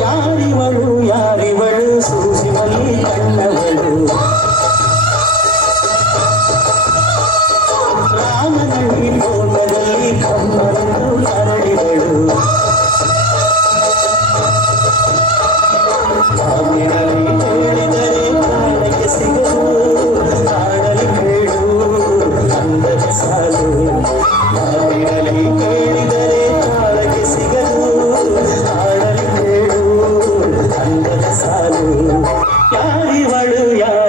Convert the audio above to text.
யாரிவಳು யாரிவಳು சூசிமலி கண்ணவಳು ರಾಮನಲ್ಲಿ ಕೋಟದಲ್ಲಿ ಕಮ್ಮರೆಂದು ಕರಡಿಗಳು யாரிவழு யார்